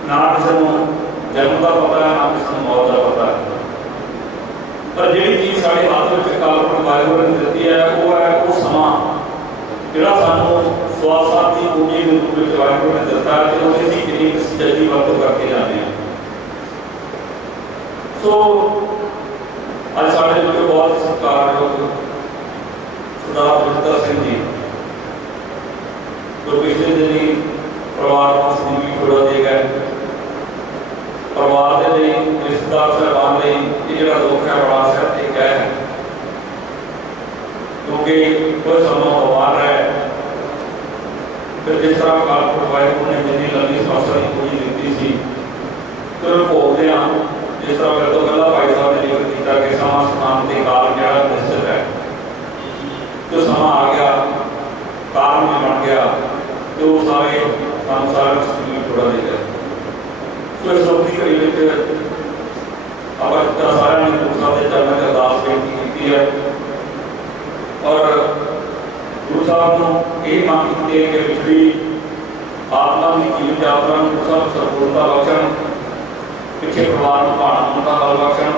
ਨਾ ਕਿਸੇ ਨੂੰ ਜਨਮ ਦਾ ਪਤਾ ਹੈ, ਨਾ ਕਿਸੇ ਨੂੰ ਮੌਤ ਦਾ ਪਤਾ ਹੈ। ਪਰ ਜਿਹੜੀ ਚੀਜ਼ ਸਾਡੇ ਹੱਥ ਵਿੱਚ ਅਕਾਲ ਪੁਰਖ ਵਾਹਿਗੁਰੂ ਨੇ ਦਿੱਤੀ ਹੈ, ਉਹ ਹੈ ਉਹ ਸਮਾਂ ਜਿਹੜਾ ਸਾਨੂੰ ਸਵਾਸਾਂ ਦੀ ਪੂੰਜੀ ਦੇ ਰੂਪ ਵਿੱਚ ਵਾਹਿਗੁਰੂ ਨੇ ਦਿੱਤਾ ਹੈ ਤੇ ਉਹਦੀ ਅਸੀਂ ਕਿੰਨੀ ਸੱਚੀ ਵਰਤੋਂ ਕਰਕੇ ਜਾਂਦੇ ਹਾਂ। ਸੋ ਅੱਜ ਸਾਡੇ ਵਿੱਚ ਬਹੁਤ ਸਤਿਕਾਰਯੋਗ ਸਰਦਾਰ ਬਚਿੱਤਰ ਸਿੰਘ ਜੀ, ਜੋ ਪਿਛਲੇ ਦਿਨੀ ਪਰਿਵਾਰ ਨੂੰ ਸੰਗੀਤ ਥੋੜਾ ਦੇ ਗਏ। ਪਰਿਵਾਰ ਦੇ ਲਈ, ਰਿਸ਼ਤੇਦਾਰ ਸਾਹਿਬਾਨ ਲਈ ਇਹ ਜਿਹੜਾ ਦੁੱਖ ਹੈ ਬੜਾ ਸਹਿਤ ਹੈ, ਕਿਉਂਕਿ ਕੋਈ ਸਮਾਂ ਬਿਮਾਰ ਹੈ। ਫਿਰ ਜਿਸ ਤਰ੍ਹਾਂ ਅਕਾਲ ਪੁਰਖ ਵਾਹਿਗੁਰੂ ਨੇ ਜਿੰਨੀ ਲੰਬੀ ਸਵਾਸਾਂ ਦੀ ਪੂਰੀ ਦਿੱਤੀ ਸੀ, ਤੇ ਉਹ ਭੋਗਦੇ ਹਾਂ। ਜਿਸ ਤਰ੍ਹਾਂ ਮੇਰੇ ਤੋਂ ਪਹਿਲਾਂ ਭਾਈ ਸਾਹਿਬ ਨੇ ਜ਼ਿਕਰ ਕੀਤਾ ਕਿ ਸਮਾਂ ਸਥਾਨ ਤੇ ਕਾਲ ਜਿਹੜਾ ਨਿਸ਼ਚਿਤ ਹੈ, ਜੋ ਸਮਾਂ ਆ ਗਿਆ, ਕਾਰਨ ਵੀ ਬਣ ਗਿਆ, ਤੇ ਉਹ ਸਾਰੇ ਸੰਸਾਰ ਵਿੱਚ ਥੋੜਾ ਦੇ ਗਏ। ਸੋ ਇਸ ਲੋਕ ਦੀ ਘੜੀ ਵਿੱਚ ਆਪਾਂ ਸਾਰਿਆਂ ਨੇ ਗੁਰੂ ਸਾਹਿਬ ਦੇ ਚਰਨਾਂ 'ਚ ਅਰਦਾਸ ਬੇਨਤੀ ਕੀਤੀ ਹੈ, ਔਰ ਗੁਰੂ ਸਾਹਿਬ ਨੂੰ ਇਹ ਮੰਗ ਕੀਤੀ ਹੈ ਕਿ ਵਿਛੜੀ ਆਤਮਾ ਦੀ ਜੀਵਨ ਯਾਤਰਾ ਨੂੰ ਗੁਰੂ ਸਾਹਿਬ ਸੰਪੂਰਨਤਾ ਬਖਸ਼ਣ, ਪਿੱਛੇ ਪਰਿਵਾਰ ਨੂੰ ਭਾਣਾ ਦਾ ਬਲ ਬਖਸ਼ਣ।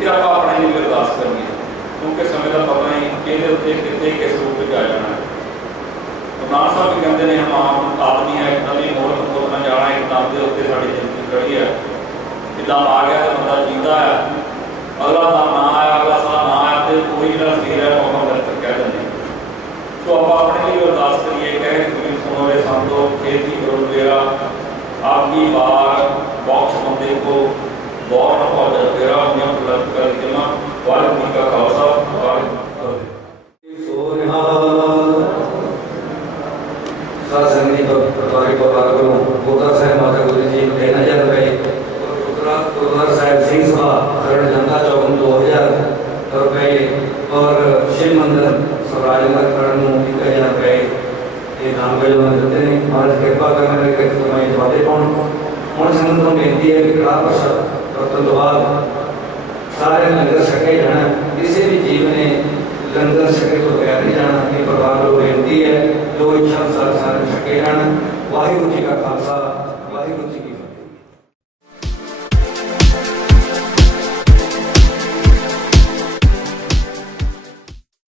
ਇਹ ਆਪਾਂ ਆਪਣੇ ਲਈ ਅਰਦਾਸ ਕਰਨੀ ਹੈ, ਕਿਉਂਕਿ ਸਮੇਂ ਦਾ ਪਤਾ ਨਹੀਂ ਕਿਹਦੇ ਉੱਤੇ ਕਿਤੇ ਕਿਸ ਰੂਪ ਵਿੱਚ ਆ ਜਾਣਾ ਹੈ। ਨਾਨਕ ਸਾਹਿਬ ਵੀ ਕਹਿੰਦੇ ਨੇ, ਹਮ ਆਮ ਆਦਮੀ ਹੈ, ਨਵੀਂ ਮੋਹਰਤ ਮੋਤ ਨਾ ਜਾਣਾ, ਇੱਕ ਦਮ ਦੇ ਉੱਤੇ ਸਾਡੀ ਜ਼ਿੰਦਗੀ ਖੜੀ ਹੈ। ਜਿੱਦਾਂ ਆ ਗਿਆ ਤਾਂ ਬੰਦਾ ਜੀਂਦਾ ਹੈ, ਅਗਲਾ ਦਮ ਨਾ ਆਇਆ, ਅਗਲਾ ਸਾਹ ਨਾ ਆਇਆ, ਤੇ ਕੋਈ ਜਿਹੜਾ ਸਰੀਰ ਹੈ ਉਹ ਮਰਤਕ ਕਹਿ ਦਿੰਦੇ। ਸੋ ਆਪਾਂ ਆਪਣੇ ਲਈ ਅਰਦਾਸ ਕਰੀਏ, ਕਹੇ ਕਿ ਸੁਣੋ ਰੇ ਸੰਤੋ, ਖੇਤੀ ਕਰੋ ਮੇਰਾ, ਆਪकी बार बॉक्स बंदे को गौर न पहुंचा तेरा उन्हें उपलब्ध कर देना। वाहिगुरू का खालसा, वाहिगुरू संगीत गुरुद्वारे को लागू गुरुद्वारा साहिब माता गुरु जी के नजर पे गुरुद्वारा साहिब सिंह सभा खरड़ जनता चौक 2000 रुपये और शिव मंदिर स्वराज नगर खरड़ 1000 रुपये ये दान का जो देते हैं। महाराज कृपा करने के समय वादे पाउन ਹੁਣ ਸੰਗਤ ਨੂੰ ਬੇਨਤੀ ਹੈ ਕਿ ਕੜਾ ਪ੍ਰਸ਼ਾਦ ਵਰਤਣ ਤੋਂ ਬਾਅਦ ਸਾਰੇ ਲੰਗਰ ਛਕੇ ਜਾਣਾ। ਕਿਸੇ ਵੀ ਜੀਵ ਨੇ ਲੰਗਰ ਛਕੇ ਤੋਂ ਬਗੈਰ ਨਹੀਂ ਜਾਣਾ। ਇਹ ਪਰਿਵਾਰ ਨੂੰ ਬੇਨਤੀ ਹੈ, ਜੋ ਇੱਛਾ ਅਨੁਸਾਰ ਸਾਰੇ ਛਕੇ ਜਾਣ। ਵਾਹਿਗੁਰੂ ਜੀ ਕਾ ਖਾਲਸਾ, ਵਾਹਿਗੁਰੂ ਜੀ ਕੀ